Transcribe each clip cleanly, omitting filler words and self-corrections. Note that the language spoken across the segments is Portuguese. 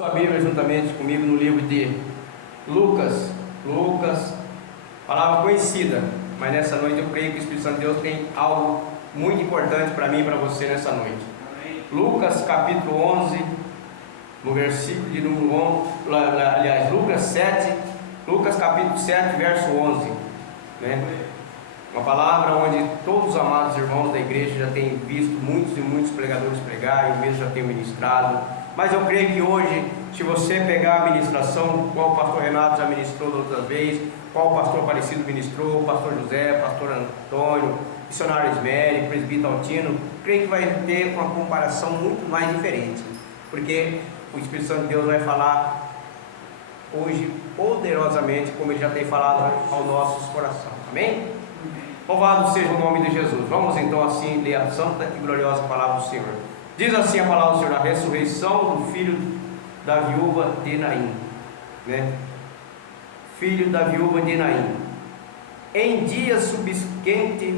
Sua Bíblia juntamente comigo no livro de Lucas, palavra conhecida, mas nessa noite eu creio que o Espírito Santo de Deus tem algo muito importante para mim e para você nessa noite. Amém. Lucas capítulo 11, no versículo de número 11, Lucas capítulo 7, verso 11, né? Uma palavra onde todos os amados irmãos da igreja já têm visto muitos e muitos pregadores pregar, eu mesmo já tenho ministrado. Mas eu creio que hoje, se você pegar a ministração, qual o pastor Renato já ministrou da outra vez, qual o pastor Aparecido ministrou, o pastor José, o pastor Antônio, missionário Ismério, presbítero Altino, creio que vai ter uma comparação muito mais diferente, porque o Espírito Santo de Deus vai falar hoje poderosamente, como ele já tem falado aos nossos corações. Amém? Louvado seja o nome de Jesus. Vamos então assim ler a santa e gloriosa palavra do Senhor. Diz assim a palavra do Senhor: a ressurreição do filho da viúva de Naim, né? Filho da viúva de Naim. Em dia subsequente,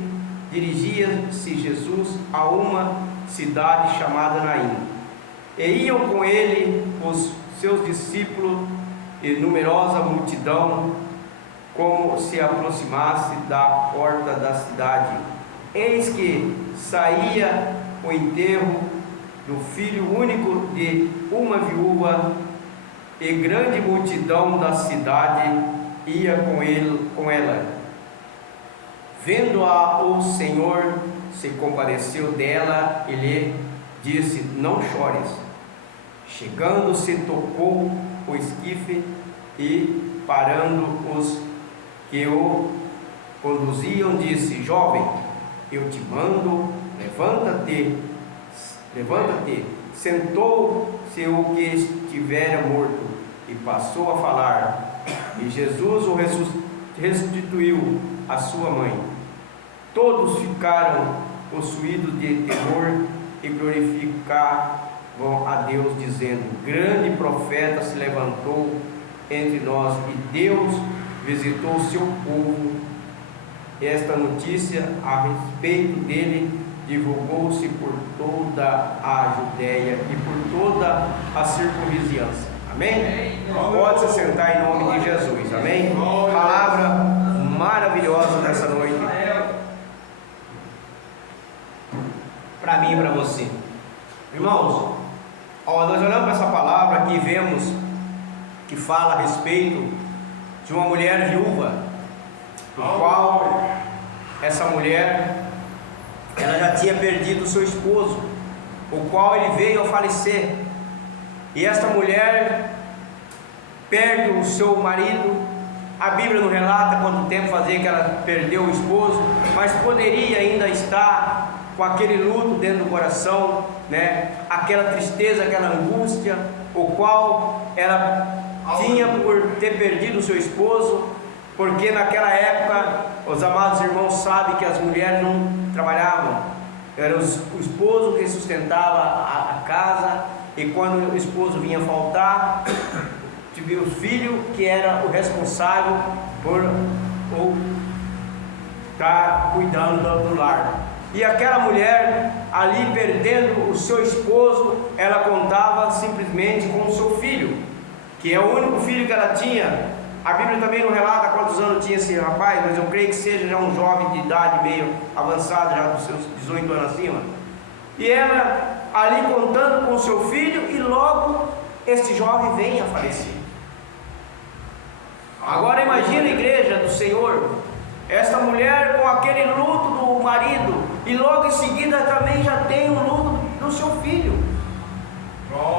dirigia-se Jesus a uma cidade chamada Naim, e iam com ele os seus discípulos e numerosa multidão. Como se aproximasse da porta da cidade, eis que saía o enterro do filho único de uma viúva, e grande multidão da cidade ia com ela. Vendo-a, o Senhor se compadeceu dela e lhe disse: não chores. Chegando-se, tocou o esquife e, parando os que o conduziam, disse: jovem, eu te mando, levanta-te. Sentou-se o que estivera morto e passou a falar, e Jesus o restituiu à sua mãe. Todos ficaram possuídos de temor e glorificavam a Deus, dizendo: grande profeta se levantou entre nós, e Deus visitou o seu povo. Esta notícia a respeito dele divulgou-se por toda a Judéia e por toda a circunvizinhança. Amém? Pode se sentar em nome de Jesus. Amém? Palavra maravilhosa nessa noite para mim e para você. Irmãos, nós olhamos para essa palavra aqui e vemos que fala a respeito de uma mulher viúva, do qual essa mulher, ela já tinha perdido o seu esposo, o qual ele veio a falecer, e esta mulher perde o seu marido. A Bíblia não relata quanto tempo fazia que ela perdeu o esposo, mas poderia ainda estar com aquele luto dentro do coração, né? Aquela tristeza, aquela angústia, o qual ela tinha por ter perdido o seu esposo, porque naquela época, os amados irmãos sabem que as mulheres não trabalhavam, era o esposo que sustentava a casa, e quando o esposo vinha faltar, tive o filho que era o responsável por estar cuidando do lar. E aquela mulher ali perdendo o seu esposo, ela contava simplesmente com o seu filho, que é o único filho que ela tinha. A Bíblia também não relata quantos anos tinha esse rapaz, mas eu creio que seja já um jovem de idade meio avançada, já dos seus 18 anos acima. E ela ali contando com o seu filho, e logo esse jovem vem a falecer. Agora imagina a igreja do Senhor, esta mulher com aquele luto do marido, e logo em seguida também já tem o luto do seu filho.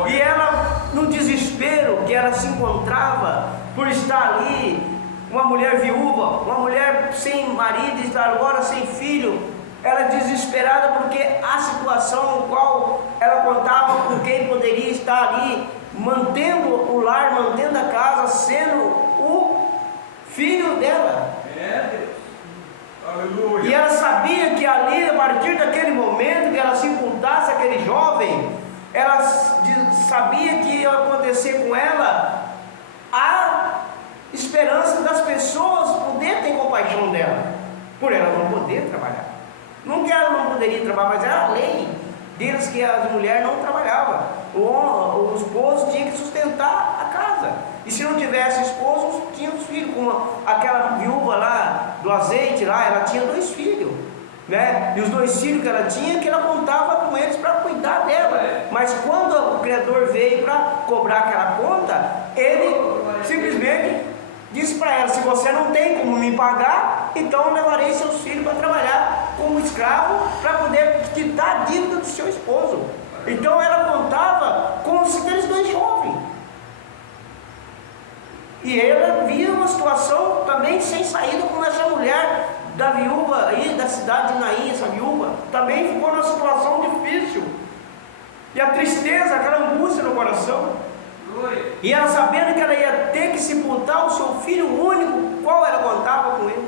E ela, no desespero que ela se encontrava por estar ali, uma mulher viúva, uma mulher sem marido, estar agora sem filho, ela desesperada, porque a situação no qual ela contava com quem poderia estar ali, mantendo o lar, mantendo a casa, sendo o filho dela. Aleluia. E ela sabia que ali, a partir daquele momento que ela sepultasse aquele jovem, ela sabia que ia acontecer com ela a esperança das pessoas poder ter compaixão dela, por ela não poder trabalhar. Não que ela não poderia trabalhar, mas era a lei deles que as mulheres não trabalhavam. O esposo tinha que sustentar E se não tivesse esposo, tinha os filhos. Como aquela viúva lá do azeite, lá, ela tinha 2 filhos. Né? E os 2 filhos que ela tinha, que ela contava com eles para cuidar dela. Mas quando o credor veio para cobrar aquela conta, ele simplesmente disse para ela: se você não tem como me pagar, então eu levarei seus filhos para trabalhar como escravo para poder quitar a dívida do seu esposo. Então ela contava com aqueles 2 jovens. E ela via uma situação também sem saída, como essa mulher da viúva aí da cidade de Naim, essa viúva, também ficou numa situação difícil. E a tristeza, aquela angústia no coração. E ela sabendo que ela ia ter que sepultar o seu filho único, qual ela contava com ele.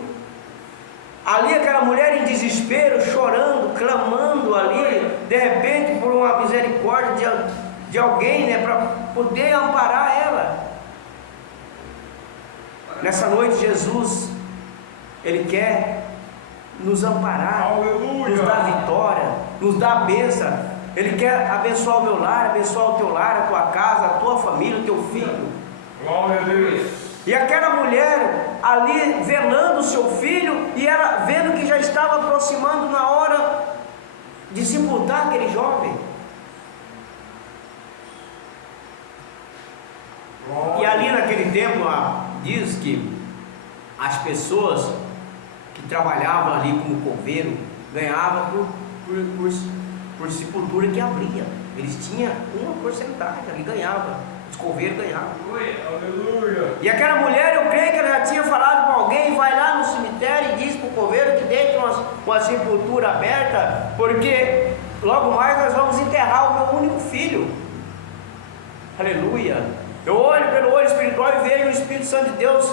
Ali aquela mulher em desespero, chorando, clamando ali, de repente por uma misericórdia de alguém, né, para poder amparar ela. Nessa noite Jesus, Ele quer nos amparar, aleluia, nos dar vitória, nos dar a bênção. Ele quer abençoar o meu lar, abençoar o teu lar, a tua casa, a tua família, o teu filho. Glória a Deus. E aquela mulher ali velando o seu filho, e ela vendo que já estava aproximando na hora de sepultar aquele jovem. Glória. E ali naquele tempo, diz que as pessoas que trabalhavam ali como coveiro ganhavam por sepultura que abria. Eles tinham uma porcentagem ali, ganhava. Os coveiros ganhavam. Aleluia. E aquela mulher, eu creio que ela já tinha falado com alguém: vai lá no cemitério e diz para o coveiro que deixe uma sepultura aberta, porque logo mais nós vamos enterrar o meu único filho. Aleluia. Eu olho pelo olho espiritual e vejo o Espírito Santo de Deus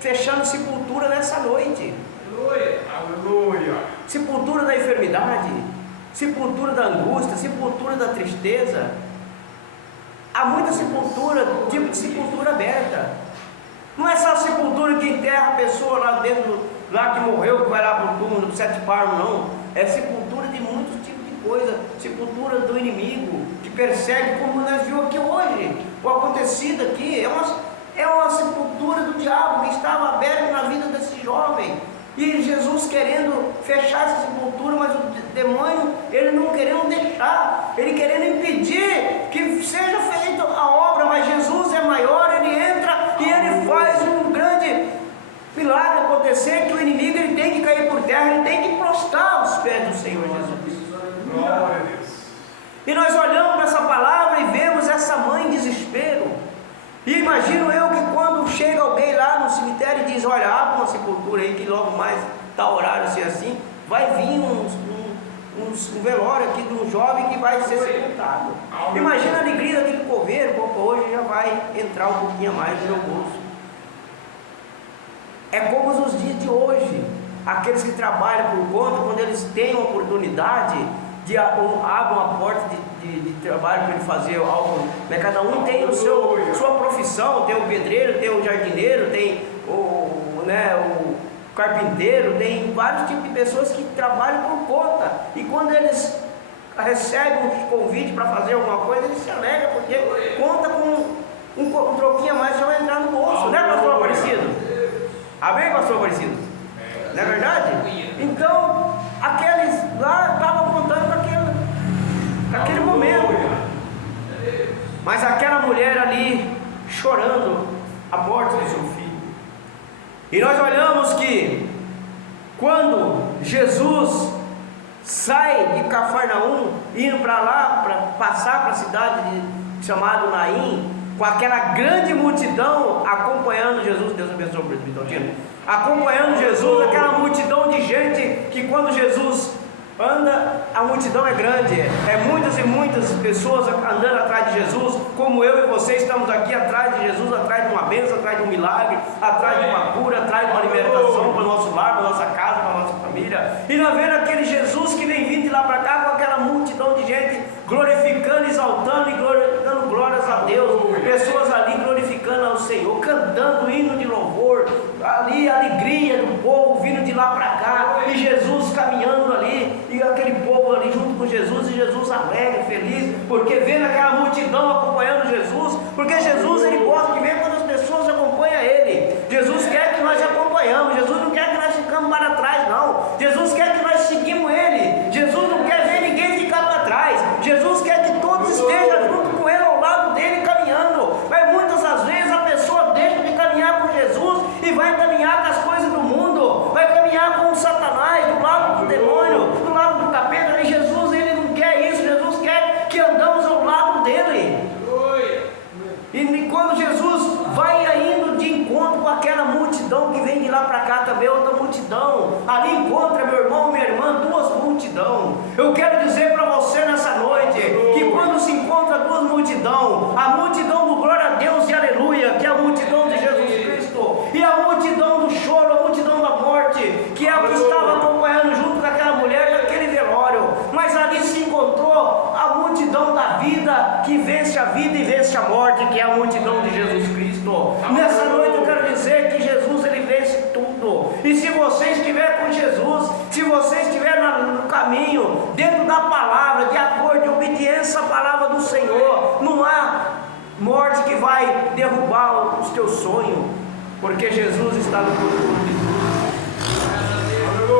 fechando sepultura nessa noite. Aleluia. Aleluia. Sepultura da enfermidade, sepultura da angústia, sepultura da tristeza. Há muita sepultura, tipo de sepultura aberta. Não é só a sepultura que enterra a pessoa lá dentro, lá que morreu, que vai lá para o túmulo do 7 palmos, não. É sepultura de muitos tipos de coisa. Sepultura do inimigo, que persegue, como nós vimos aqui hoje. O acontecido aqui é uma sepultura do diabo que estava aberta na vida desse jovem. E Jesus querendo fechar essa sepultura, mas o demônio, ele não querendo deixar, ele querendo impedir que seja feita a obra. Mas Jesus é maior, ele entra e ele faz um grande milagre acontecer, que o inimigo ele tem que cair por terra, ele tem que prostrar aos pés do Senhor Jesus. Glória a Deus. E nós olhamos para essa palavra e vemos essa mãe em desespero. E imagino eu que quando chega alguém lá no cemitério e diz: olha, abre uma sepultura aí que logo mais está horário assim, vai vir um velório aqui de um jovem que vai ser sepultado. Imagina a alegria daquele coveiro: hoje já vai entrar um pouquinho a mais no meu bolso. É como os dias de hoje, aqueles que trabalham por conta, quando eles têm uma oportunidade de abrir uma porta de trabalho para ele fazer algo, né? Cada um tem sua profissão, tem o pedreiro, tem o jardineiro, tem o carpinteiro, tem vários tipos de pessoas que trabalham por conta, e quando eles recebem um convite para fazer alguma coisa, eles se alegram, porque conta com um troquinho a mais, já vai entrar no bolso, né, pastor Aparecido? Amém, pastor Aparecido? Não é verdade? Então, aqueles lá estavam contando com aquele momento. Mas aquela mulher ali, chorando a morte do seu filho. E nós olhamos que, quando Jesus sai de Cafarnaum, indo para lá, para passar para a cidade chamada Naim, com aquela grande multidão acompanhando Jesus. Deus abençoe o presbítero, acompanhando Jesus, aquela multidão de gente que quando Jesus anda, a multidão é grande, é muitas e muitas pessoas andando atrás de Jesus, como eu e você estamos aqui atrás de Jesus, atrás de uma bênção, atrás de um milagre, atrás de uma cura, atrás de uma libertação para o nosso lar, para a nossa casa, para a nossa família. E nós vemos aquele Jesus que vem vindo de lá para cá com aquela multidão de gente glorificando, exaltando e dando glórias a Deus, pessoas ali glorificando ao Senhor, cantando hino de louvor, ali a alegria do povo vindo de lá para cá, e Jesus caminhando ali, e aquele povo ali junto com Jesus, e Jesus alegre, feliz, porque vendo aquela multidão acompanhando Jesus, porque Jesus ele gosta de ver quando as pessoas lá para cá também outra multidão. Ali encontra, meu irmão, minha irmã, duas multidões. Eu quero dizer para você nessa noite que quando se encontra duas multidões, a multidão do glória a Deus e aleluia, que é a multidão de Jesus Cristo, e a multidão do choro, a multidão da morte, que é o que estava acompanhando junto com aquela mulher naquele velório, mas ali se encontrou a multidão da vida, que vence a vida e vence a morte, que é a multidão de Jesus Cristo. Nessa noite eu quero dizer que Jesus, ele vence tudo. E se você estiver com Jesus, se você estiver no caminho, dentro da palavra, de acordo, de obediência à palavra do Senhor, não há morte que vai derrubar os teus sonhos, porque Jesus está no controle de tudo.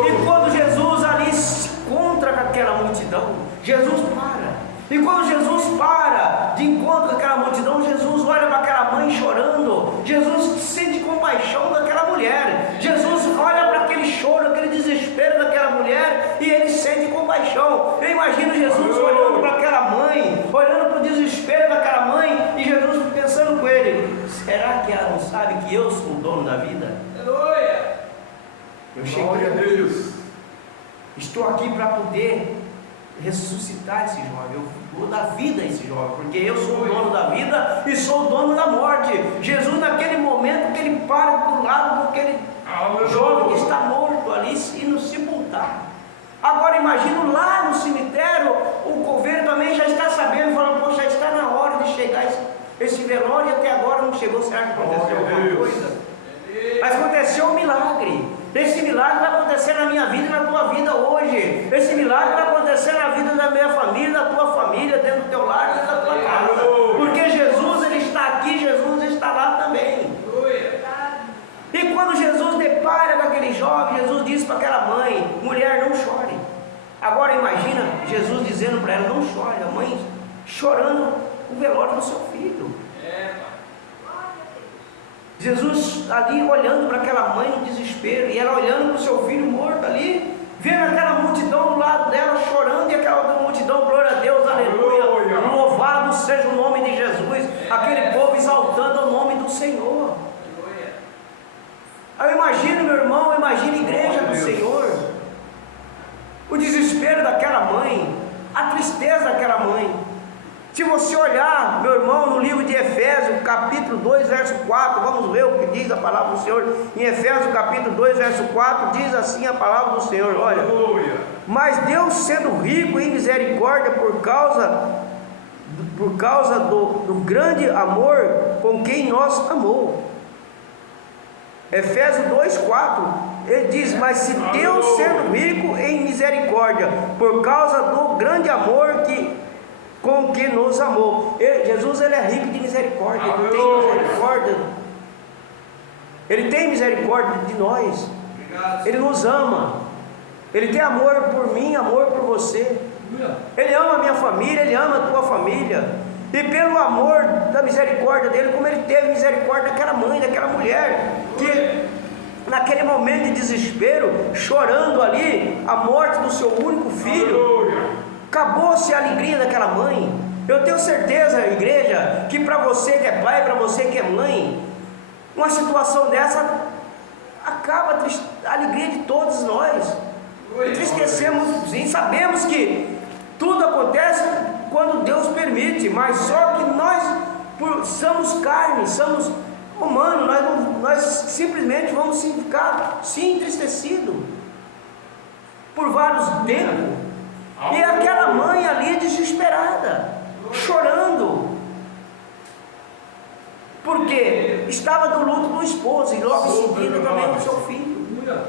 E quando Jesus ali se encontra com aquela multidão, Jesus para. E quando Jesus para de encontro com aquela multidão, Jesus olha para aquela mãe chorando. Jesus sente compaixão daquela mulher. Jesus olha para aquele choro, aquele desespero daquela mulher, e ele sente compaixão. Eu imagino Jesus olhando para aquela mãe, olhando para o desespero daquela mãe, e Jesus pensando com ele: será que ela não sabe que eu sou o dono da vida? Aleluia! Eu cheguei a Deus. Estou aqui para poder ressuscitar esse jovem, eu vou dar vida a esse jovem, porque eu sou o dono da vida e sou o dono da morte. Jesus, naquele momento que ele para do lado daquele jovem que está morto ali, sendo sepultado. Agora imagino lá no cemitério, o coveiro também já está sabendo, falando: poxa, já está na hora de chegar esse velório, e até agora não chegou. Será que aconteceu alguma coisa? Mas aconteceu um milagre. Esse milagre vai acontecer na minha vida e na tua vida hoje. Esse milagre vai acontecer na vida da minha família, da tua família, dentro do teu lar, dentro da tua casa. Porque Jesus, ele está aqui, Jesus está lá também. E quando Jesus depara com aquele jovem, Jesus diz para aquela mãe: mulher, não chore. Agora imagina Jesus dizendo para ela: não chore. A mãe chorando o velório do seu filho. Jesus ali olhando para aquela mãe no desespero, e ela olhando para o seu filho morto ali, vendo aquela multidão do lado dela chorando, e aquela outra multidão, glória a Deus, aleluia, louvado seja o nome de Jesus, aquele povo exaltando o nome do Senhor. Eu imagino, meu irmão, eu imagino a igreja do Senhor, o desespero daquela mãe, a tristeza daquela mãe. Se você olhar, meu irmão, no livro de Efésios, capítulo 2, verso 4, vamos ver o que diz a palavra do Senhor. Em Efésios, capítulo 2, verso 4, diz assim a palavra do Senhor: olha, mas Deus, sendo rico em misericórdia por causa do grande amor com quem nos amou. Efésios 2, 4, ele diz: mas se Deus, sendo rico em misericórdia por causa do grande amor com que nos amou. Jesus, ele é rico de misericórdia. Ele tem misericórdia. Ele tem misericórdia de nós. Ele nos ama. Ele tem amor por mim, amor por você. Ele ama a minha família, ele ama a tua família. E pelo amor da misericórdia dele, como ele teve misericórdia daquela mãe, daquela mulher, que naquele momento de desespero, chorando ali a morte do seu único filho, acabou-se a alegria daquela mãe. Eu tenho certeza, igreja, que para você que é pai, para você que é mãe, uma situação dessa acaba a alegria de todos nós. Entristecemos, sim, sabemos que tudo acontece quando Deus permite, mas só que nós somos carne, somos humanos, nós simplesmente vamos ficar entristecidos por vários tempos. E aquela mãe ali desesperada, chorando, porque estava do luto do esposo e logo em seguida também do seu filho.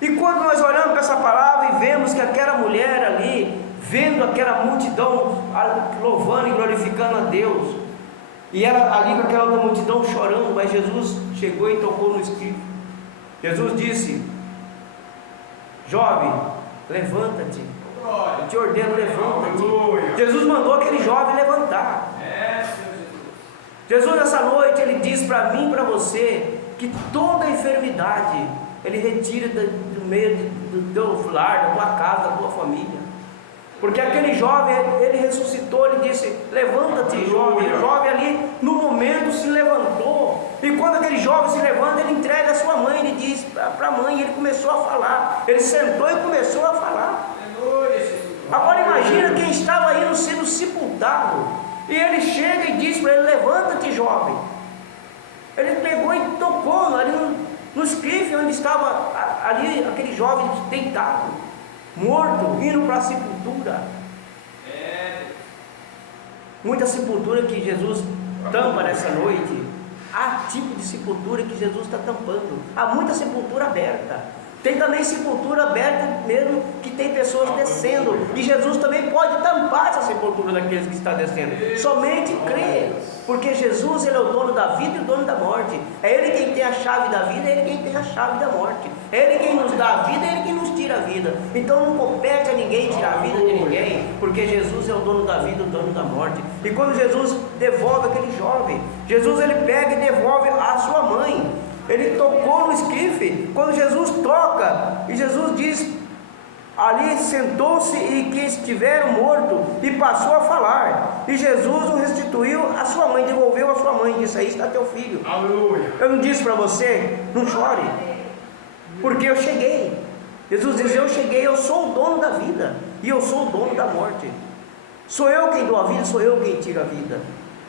E quando nós olhamos para essa palavra e vemos que aquela mulher ali, vendo aquela multidão louvando e glorificando a Deus, e ela ali com aquela outra multidão chorando, mas Jesus chegou e tocou no escrito. Jesus disse: jovem, levanta-te. Eu te ordeno, levanta-te. Jesus mandou aquele jovem levantar. Jesus, nessa noite, ele diz para mim e para você que toda enfermidade ele retira do meio do teu lar, da tua casa, da tua família. Porque aquele jovem, ele ressuscitou, ele disse: levanta-te, jovem. O jovem ali no momento se levantou. E quando aquele jovem se levanta, ele entrega a sua mãe, ele diz para a mãe, ele começou a falar, ele sentou e começou a falar. Agora imagina quem estava indo sendo sepultado, e ele chega e diz para ele: levanta-te, jovem. Ele pegou e tocou ali no esquife onde estava ali aquele jovem deitado, morto, indo para a sepultura. Muita sepultura que Jesus tampa nessa noite. Há tipo de sepultura que Jesus está tampando. Há muita sepultura aberta. Tem também sepultura aberta mesmo, que tem pessoas descendo, e Jesus também pode tampar essa sepultura daqueles que estão descendo. Somente crê, porque Jesus, ele é o dono da vida e o dono da morte. É Ele quem tem a chave da vida, é Ele quem tem a chave da morte. É Ele quem nos dá a vida, é Ele quem nos tira a vida. Então não compete a ninguém tirar a vida de ninguém, porque Jesus é o dono da vida e o dono da morte. E quando Jesus devolve aquele jovem, Jesus ele pega e devolve a sua mãe. Ele tocou no esquife. Quando Jesus toca, e Jesus diz: ali sentou-se e que estiveram morto, e passou a falar. E Jesus o restituiu à sua mãe, devolveu à sua mãe, disse: aí está teu filho. Aleluia. Eu não disse para você, não chore, porque eu cheguei. Jesus diz: eu cheguei, eu sou o dono da vida, e eu sou o dono da morte. Sou eu quem dou a vida, sou eu quem tira a vida.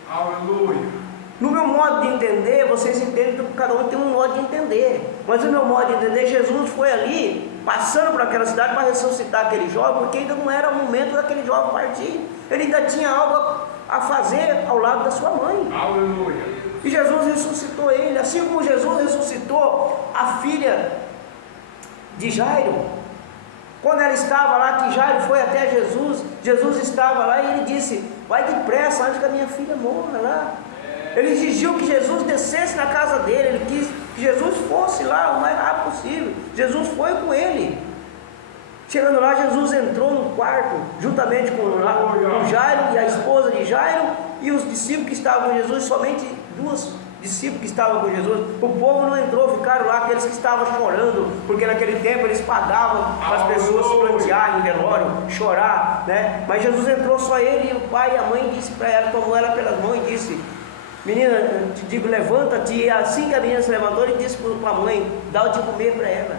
Aleluia. No meu modo de entender, vocês entendem que cada um tem um modo de entender, mas o meu modo de entender, Jesus foi ali, passando por aquela cidade para ressuscitar aquele jovem, porque ainda não era o momento daquele jovem partir. Ele ainda tinha algo a fazer ao lado da sua mãe. Aleluia. E Jesus ressuscitou ele, assim como Jesus ressuscitou a filha de Jairo. Quando ela estava lá, que Jairo foi até Jesus, Jesus estava lá e ele disse: vai depressa antes que a minha filha morra lá. Ele exigiu que Jesus descesse na casa dele, ele quis que Jesus fosse lá o mais rápido possível. Jesus foi com ele. Chegando lá, Jesus entrou no quarto, juntamente com Jairo e a esposa de Jairo e os discípulos que estavam com Jesus, somente duas discípulos que estavam com Jesus. O povo não entrou, ficaram lá aqueles que estavam chorando, porque naquele tempo eles pagavam para as pessoas se plantearem em velório, chorar, né? Mas Jesus entrou, só ele e o pai e a mãe, disse para ela, tomou ela pelas mãos e disse: menina, eu te digo, levanta-te. E assim que a menina se levantou, ele disse para a mãe: dá o de comer para ela.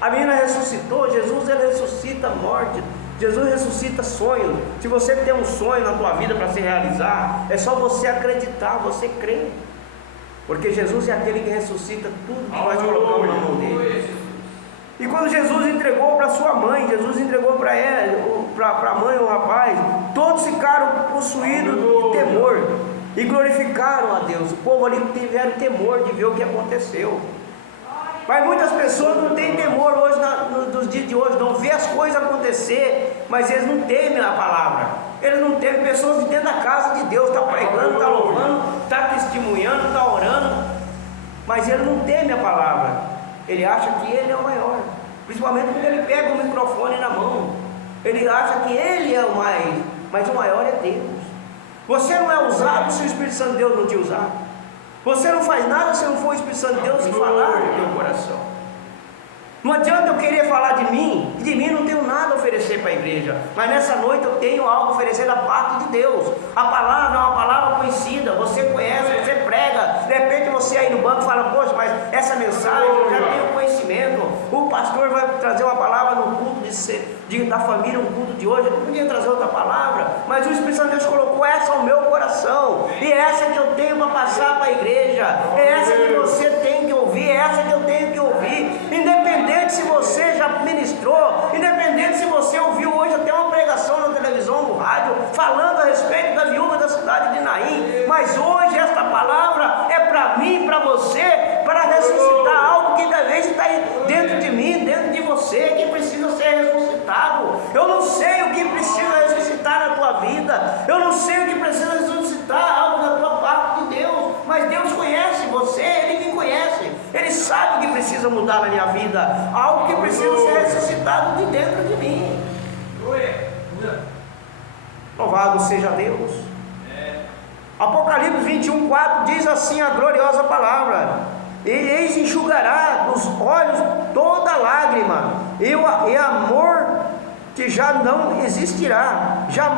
A menina ressuscitou. Jesus, ele ressuscita a morte. Jesus ressuscita sonhos. Se você tem um sonho na tua vida para se realizar, é só você acreditar, você crer, porque Jesus é aquele que ressuscita tudo que nós colocamos na mão dele. E quando Jesus entregou para sua mãe, Jesus entregou para ela, para a mãe, o rapaz, todos ficaram possuídos de temor e glorificaram a Deus. O povo ali tiveram temor de ver o que aconteceu. Mas muitas pessoas não têm temor hoje, nos dias de hoje, não vê as coisas acontecer, mas eles não temem a palavra. Eles não temem. Pessoas dentro da casa de Deus, está pregando, está louvando, está testemunhando, está orando, mas ele não teme a palavra. Ele acha que ele é o maior, principalmente quando ele pega o microfone na mão. Ele acha que ele é o mais, mas o maior é Deus. Você não é usado se o Espírito Santo de Deus não te usar. Você não faz nada se não for o Espírito Santo de Deus e falar no teu coração. Não adianta eu querer falar de mim, e de mim não tenho nada a oferecer para a igreja, mas nessa noite eu tenho algo a oferecer da parte de Deus. A palavra é uma palavra conhecida, você conhece, você prega. De repente você aí no banco fala: poxa, mas essa mensagem eu já tenho conhecimento. O pastor vai trazer uma palavra no culto da família, no culto de hoje. Eu não podia trazer outra palavra, mas o Espírito Santo de Deus colocou essa ao meu coração, e é essa que eu tenho para passar para a igreja, é essa que você tem que ouvir, é essa que eu tenho que ouvir. Independente se você já ministrou, independente se você ouviu hoje até uma pregação na televisão, no rádio, falando a respeito da viúva da cidade de Naim, mas hoje esta palavra é para mim, para você, para ressuscitar algo que talvez está dentro de mim, dentro de você, que precisa ser ressuscitado. Eu não sei o que precisa ressuscitar na tua vida, eu não sei o que precisa ressuscitar algo da tua parte de Deus, mas Deus conhece você, Ele me conhece, Ele sabe o que precisa mudar na minha vida, algo que precisa ser ressuscitado de dentro de mim. Louvado seja Deus. Apocalipse 21:4 diz assim a gloriosa palavra: e eis enxugará dos olhos toda lágrima, e amor que já não existirá, já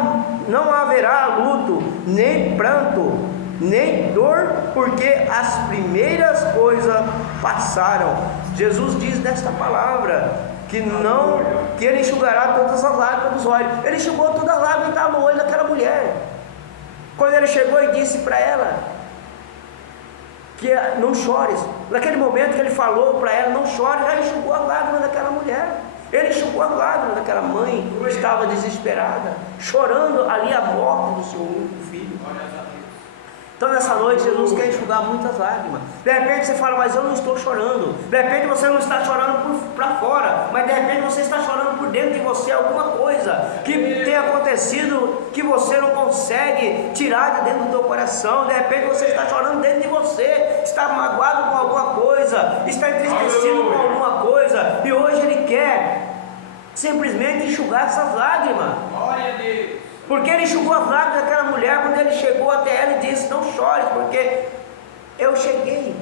não haverá luto, nem pranto, nem dor, porque as primeiras coisas passaram. Jesus diz nesta palavra que Ele enxugará todas as lágrimas dos olhos. Ele enxugou todas as lágrimas que estavam no olho daquela mulher. Quando Ele chegou e disse para ela que não chores, naquele momento que Ele falou para ela, não chores, já enxugou as lágrimas daquela mulher. Ele enxugou as lágrimas daquela mãe que estava desesperada, chorando ali a morte do seu único filho. Então nessa noite Jesus quer enxugar muitas lágrimas. De repente você fala, mas eu não estou chorando. De repente você não está chorando para fora, mas de repente você está chorando por dentro de você alguma coisa que tem acontecido que você não consegue tirar de dentro do teu coração. De repente você está chorando dentro de você, está magoado com alguma coisa, está entristecido com alguma coisa, e hoje Ele quer simplesmente enxugar essas lágrimas. Glória a Deus. Porque Ele enxugou as lágrimas daquela mulher quando Ele chegou até ela e disse, não chores, porque eu cheguei,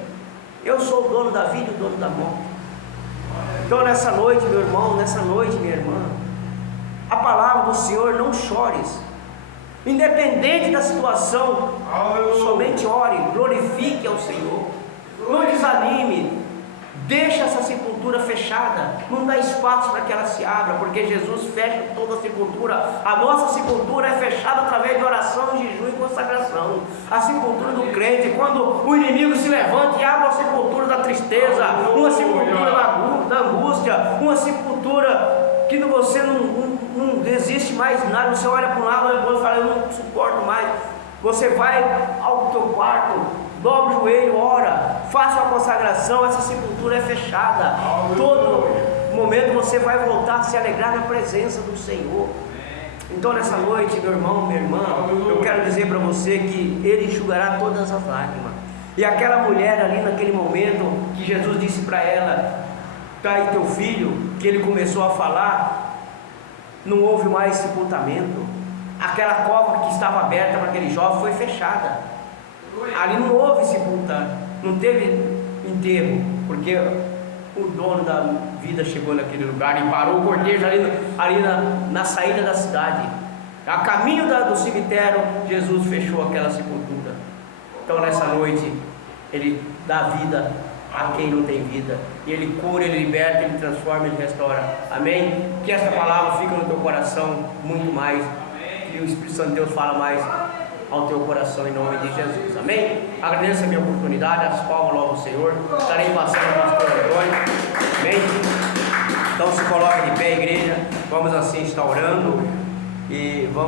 eu sou o dono da vida e o dono da morte. Então nessa noite, meu irmão, nessa noite, minha irmã, a palavra do Senhor, não chores, independente da situação, somente ore, glorifique ao Senhor, não desanime, deixa essa sepultura fechada, não dá espaço para que ela se abra, porque Jesus fecha toda a sepultura. A nossa sepultura é fechada através de oração, jejum e consagração. A sepultura do crente, quando o inimigo se levanta e abre a sepultura da tristeza, uma sepultura da angústia, uma sepultura que você não existe mais nada, você olha para um lado e fala, eu não suporto mais. Você vai ao teu quarto, dobra o joelho, ora, faça uma consagração, essa sepultura é fechada. Todo momento você vai voltar a se alegrar na presença do Senhor. Então nessa noite, meu irmão, minha irmã, eu quero dizer para você que Ele enxugará todas as lágrimas. E aquela mulher ali naquele momento que Jesus disse para ela, está aí teu filho, que ele começou a falar, não houve mais sepultamento. Aquela cova que estava aberta para aquele jovem foi fechada. Ali não houve sepultamento, não teve enterro, porque o dono da vida chegou naquele lugar e parou o cortejo ali na saída da cidade. A caminho do cemitério, Jesus fechou aquela sepultura. Então nessa noite, Ele dá vida a quem não tem vida, e Ele cura, Ele liberta, Ele transforma, Ele restaura. Amém? Que esta palavra fique no teu coração muito mais, que o Espírito Santo de Deus fala mais ao teu coração em nome de Jesus. Amém? Agradeço a minha oportunidade, as palmas logo ao Senhor. Estarei passando o pastor Antônio. Amém? Então se coloca de pé, igreja. Vamos assim estar orando e vamos